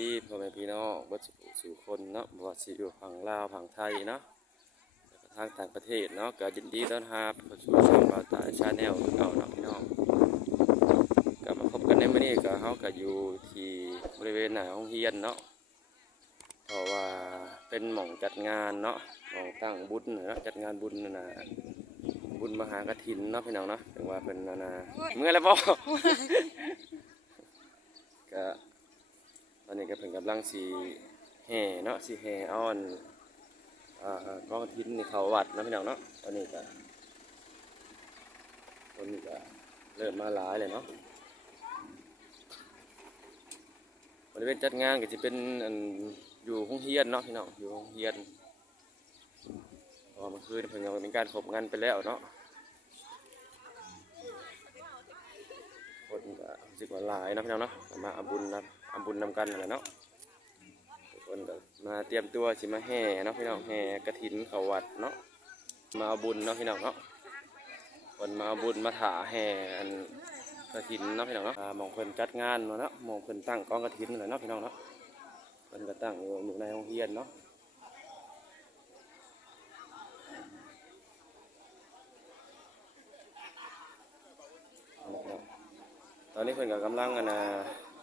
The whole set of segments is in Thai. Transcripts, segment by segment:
ดีพ่อแม่พี่น้องบัดสุสู่คนเนาะบว่าสิอยู่ฝั่งลาวฝั่งไทยเนาะทางต่างประเทศเนาะก็ยินดีต้อนรับเข้าสู่ช่องบาวตาชาแนลเก่าเนาะพี่น้องก็มาพบกันในมื้อนี้ก็เฮาก็อยู่ที่บริเวณหน้าห้องเรียนเนาะเพราะว่าเป็นหม่องจัดงานเนาะหม่องตั้งบุญเนาะจัดงานบุญนั่นน่ะบุญมหากฐินเนาะพี่น้องเนาะถึงว่าเป็นนานาเมื่อแล้วบ่ก็ ก็เพิ่นกำลังสีแห่เนาะสีแห่อ้อนอ่ากองทินนี่เขาวัดนะพี่น้องเนาะตอนนี้ก็คนนี้ก็เริ่มมาหลายเลยเนาะบริเวณจัดงานก็จะเป็นอยู่ห้องเฮียนเนาะพี่น้องอยู่ห้องเฮียนเพอเมื่อคืนเพิ่นก็เป็นการขบงานไปแล้วเนาะคนก็รู้สึกว่าหลายเนาะพี่น้องเนาะมาอาบุญนะ เอาบุญนำกันนั่นแหละเนาะทุกคนก็มาเตรียมตัวสิมาแห่เนาะพี่น้องแห่กระถินเขาวัดเนาะมาเอาบุญเนาะพี่น้องเนาะคนมาเอาบุญมาถาแห่อันกระถินเนาะพี่น้องเนาะอ่ามองเพิ่นจัดงานเนาะเนาะมองเพิ่นตั้งกองกระถินนั่นแหละเนาะพี่น้องเนาะเพิ่นก็ตั้งอยู่ในโรงเรียนเนาะตอนนี้เพิ่นก็กำลังอันนะ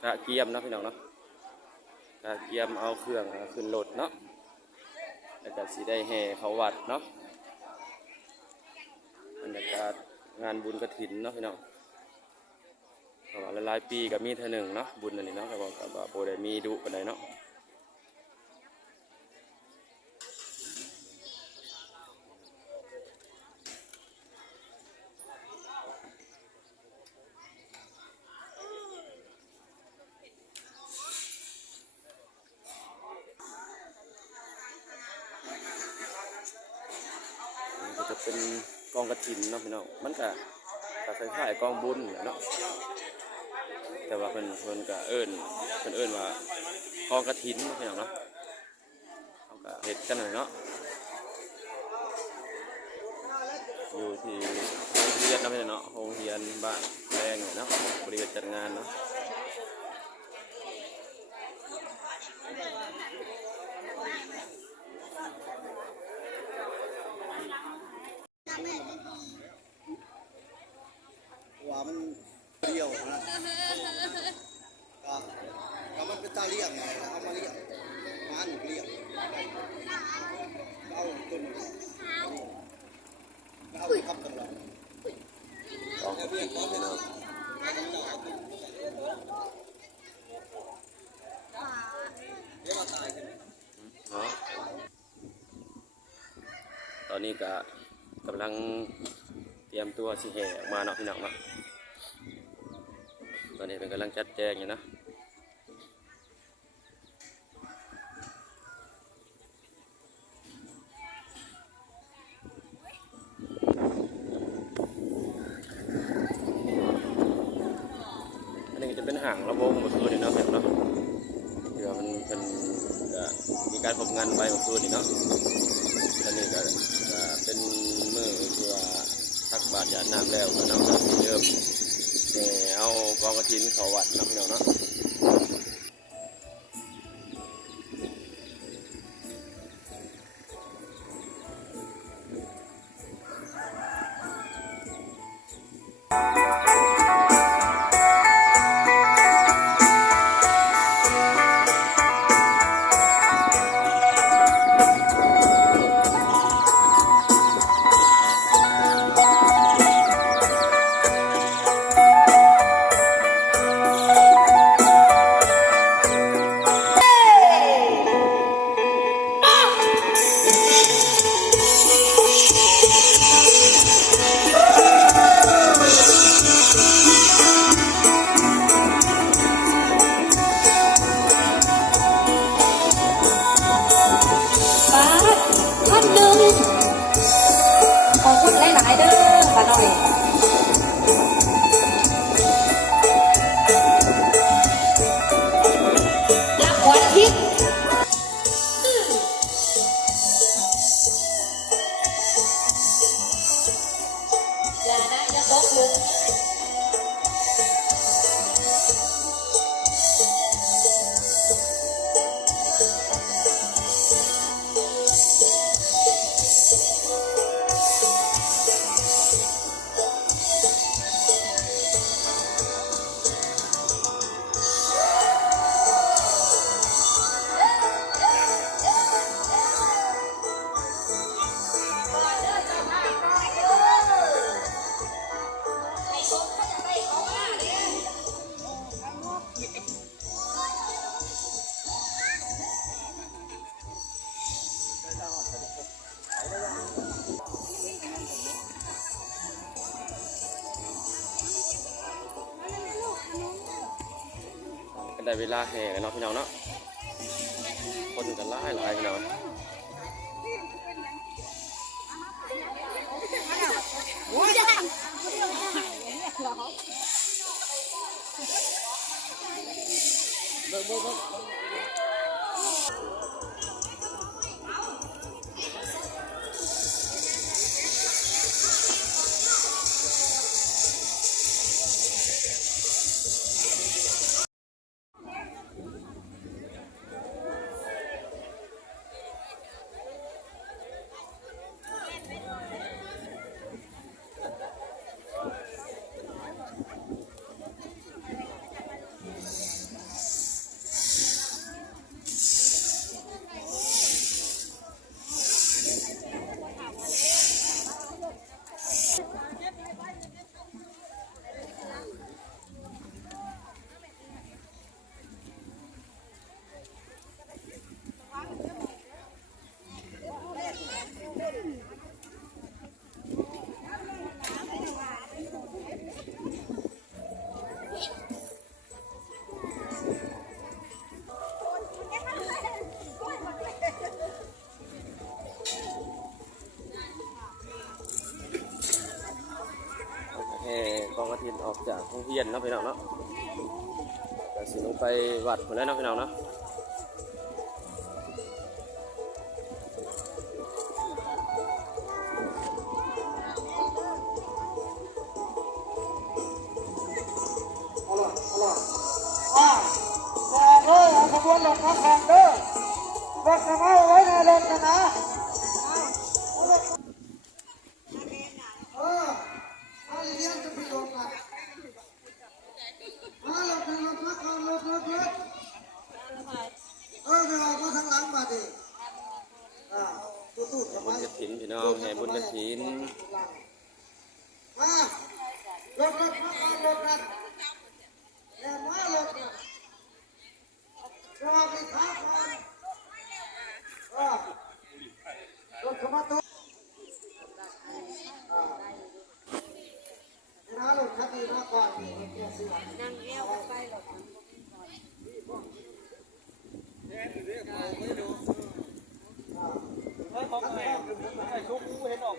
กะเกียมเนาะพี่น้องเนาะกะเกียมเอาเครื่องขึ้นรถเนาะแล้วก็สีได้แห่เขาวัดเนาะบรรยากาศงานบุญกระถินเนาะพี่น้องเพราะว่าหลายๆปีกับมีเท่าหนึ่งเนาะบุญอันนี้เนาะก็บอกกับว่าโบได้มีดุปานเลยเนาะ มันก็จะเป็นก องกระถินเนาะพี่น้องมันก็ก็คล้ายๆกองบุญเนาะแต่ว่าเพิ่นเพิ่นก็เอิ้นเพิ่นเอิ้นว่ากองกระถินเนาะพี่น้องเนาะเขาก็เฮ็ดกันน่ะเนาะอยู่ที่โรงเรียนนะพี่น้องเนาะโรงเรียนบ้านแรงเนี่ยเนาะบริเวณจัดงานเนาะ ว่ามันเลี้ยวนะก็ก็มันเป็นตาเลี้ยงไงเอามาเลี้ยงมาหนึ่งเลี้ยงเอาต้นเอาทำกันหรอกกองกระถินเนาะเนาะตอนนี้ก็กำลังเตรียมตัวสิแห่มาเนาะพี่น้องเนาะ อนนี้เป็นกำลังจัดแจงอยู่นะอันนี้จะเป็นห่างระวงเมื่อคืนนี่เนาะแบบเนาะเดี๋ยวมันเป็นมีการพบงานไปเมื่อคืนนี่เนาะตอนนี้ก็เป็นมือที่ว่าตักบาตรหยาดน้ำแล้วเนาะก็สิเริ่มแห่เอา กองกระถินเขาวัดนาะพี่น้องเนาะ ได้เวลาแห่แล้วเนาะพี่น้องเนาะคนกันหลายหลายพี่น้องแห่ กองกระถินออกจากห้องเฮียนเนาะพี่น้องเนาะแต่สิลงไปวัดคนแล้วเนาะพี่น้องเนาะ พี่น้องแห่บุญกระถิน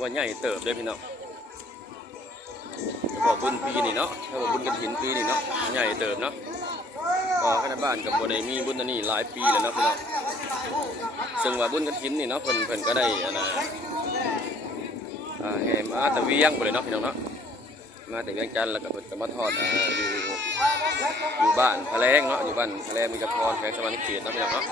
ว่าใหญ่เติบเลยพี่น้องบอกบุญปีนี่เนาะถ้าบอกบุญกระถินปีนี่เนาะใหญ่เติบเนาะก็คณะบ้านกับบ่ได้มีบุญนนี้หลายปีแล้วเนาะพี่น้องซึ่งว่าบุญกระถินนี่เนาะเพิ่นเพิ่นก็ได้อันน่ะอ่าแห่มาตะเวียงบ่เลยเนาะพี่น้องเนาะมาแต่เวียงจันทน์แล้วก็เพิ่นก็มาทอดอ่าอยู่อยู่บ้านพะแลงเนาะอยู่บ้านพะแลงมีกระพรแขวงสวรรค์เขตเนาะพี่น้องเนาะ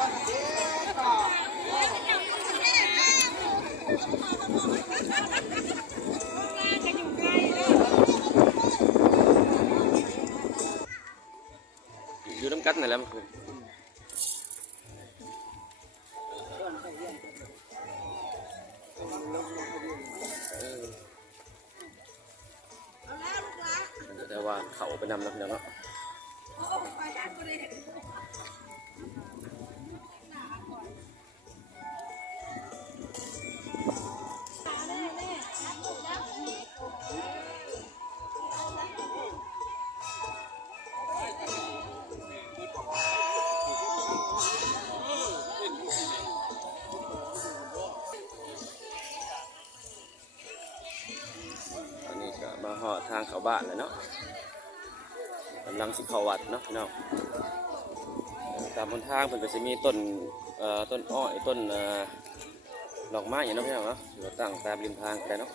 อยู่น้ำกัดนั่นแหละมันคือแต่ว่าเขาไปนำแล้วเนาะาบ้านเลยเนาะกำลังสิเขาวัดเนาะพี่น้องตามบนทางมันก็จะมีต้นเอ่อต้นอ้อยต้นเอ่อดอกไม้อย่างเนาะพี่น้องเนาะตั้งตามริมทางไปเนาะ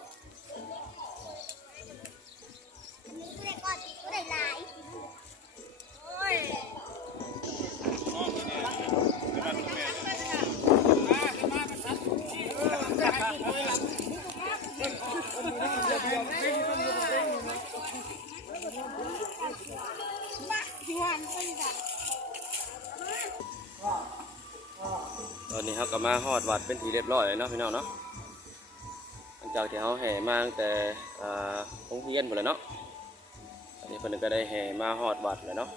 มาฮอดวัดเป็นทีเรียบร้อยเลยเนาะพี่น้องเนาะหลังจากที่เขาแห่มาตั้งแต่อ่าโรงเรียนหมดเลยเนาะอันนี้เพิ่นก็ได้แห่มาฮอดวัดเลยเนาะ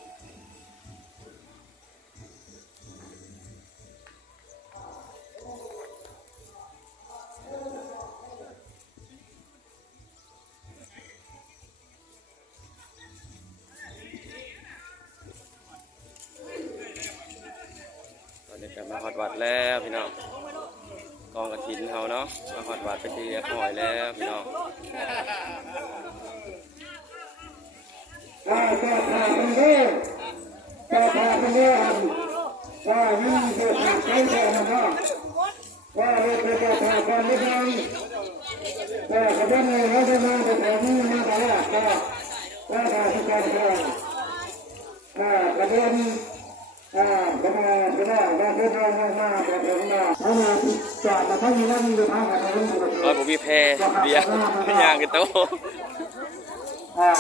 วัดแล้วพี่น้องกองกระถินเขาเนาะมาฮอดวัดเป็นทีเรียบร้อยแล้วพี่น้องว่าถ้ว่ายิ่งเกิดการใช้นะครับว่าเราจะทำการไม่ได้แต่ขบวนเราจะมาแต่แถวนี้มาแต่ละก็ว่าการที่การทำอ่าขบวนอ่าขบวน ขบวนว่าคือเรามามาแต่ถึงมาเอามาจอดมาทั้งนี้แล้วมีทางการทำ ร้อยบุบีแพรเบียร์ย่างกันโต อ่า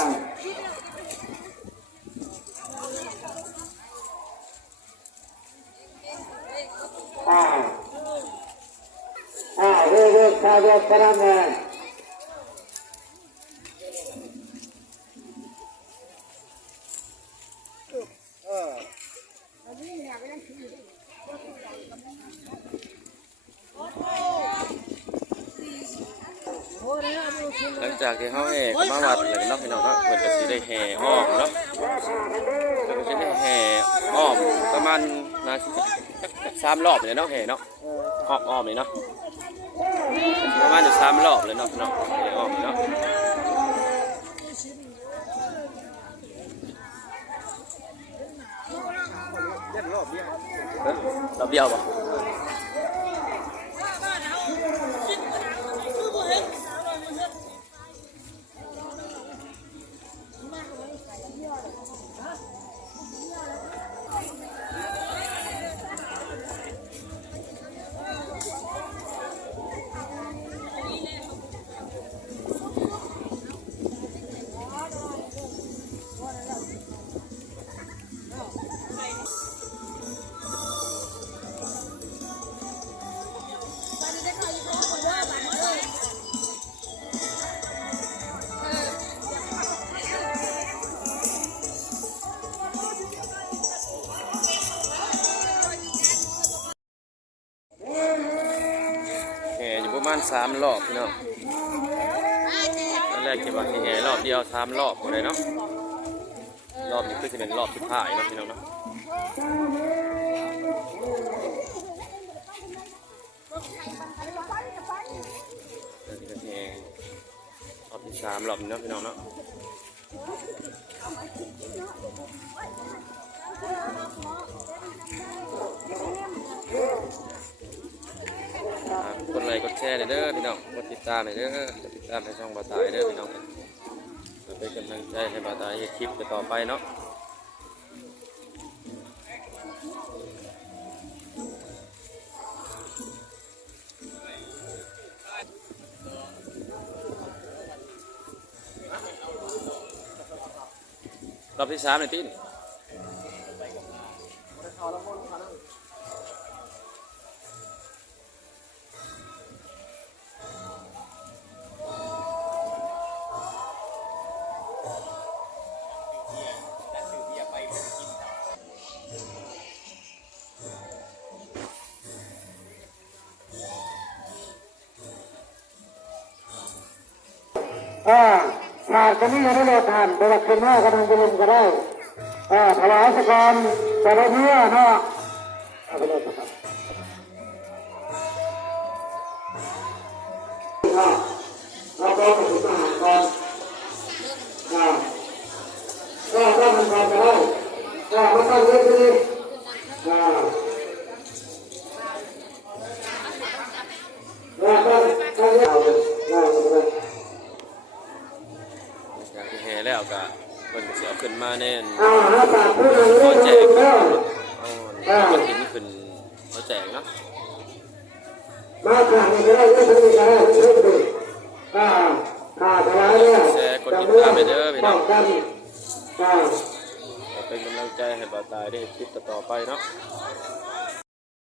อ่าอ่าเรื่องเรื่องข้าวเรื่องกระมัง หลังจากที่เขาแห่ก็มาวัดแล้วเนาะพี่น้องเนาะเพิ่นก็สิได้แห่อ้อมเนาะเพิ่นก็สิได้แห่อ้อมประมาณนาทีจักจักสามรอบ เลยเนาะแห่เนาะออกออมเลยเนาะประมาณจะสามรอบเลยเนาะพี่น้องแห่ออมเนาะเอ้ยรอบเดียวป่ะ สามรอบพี่น้องตอนแรกคิดว่าแห่รอบเดียวสามรอบหมดเลยเนาะ รอบนี้คือจะเป็นรอบสุดท้ายเนาะพี่น้องเนาะรอบที่สามรอบนี้เนาะพี่น้องเนาะฝา กดไลค์กดแชร์เด้อพี่น้องกดติดตามเด้อกดติดตามในช่องบาตายเด้อพี่น้องเป็นกำลังใจให้บาตายคลิปต่อไปเนาะรอบที่สามเลยที่ อ่าขาดก็ไม่ยังไม่ได้ทานแต่ว่าคืนหน้าก็ทำจะลงก็ได้อ่าถวายสกรแต่ละเพื่อเนาะเอาไปเลยครับอ่าเราต้องไปทหารก่อนอ่าก็ต้องทำก่อนก็ได้อ่าไม่ต้องเล่นไปดิอ่าอ่าต้องต้องเล่นเอาเลยได้ไม่เป็นไร จากที่แห่แล้วก็เพิ่นก็สิเอา ขึ้นมาแน่นอ่าหาปากพูดอะไรขอเรื่แจองกเรื่องเอากระถิ่นขึ้นเขาแจกเนาะมาผ่านก็ได้ก็ทำก็ได้เรื่องดีอ่าขาดอะไรเนี่ยป้องกันอ่าก็เป็นกำลังใจให้บ่าวตายได้เฮ็ดคลิปต่อๆไปเนาะ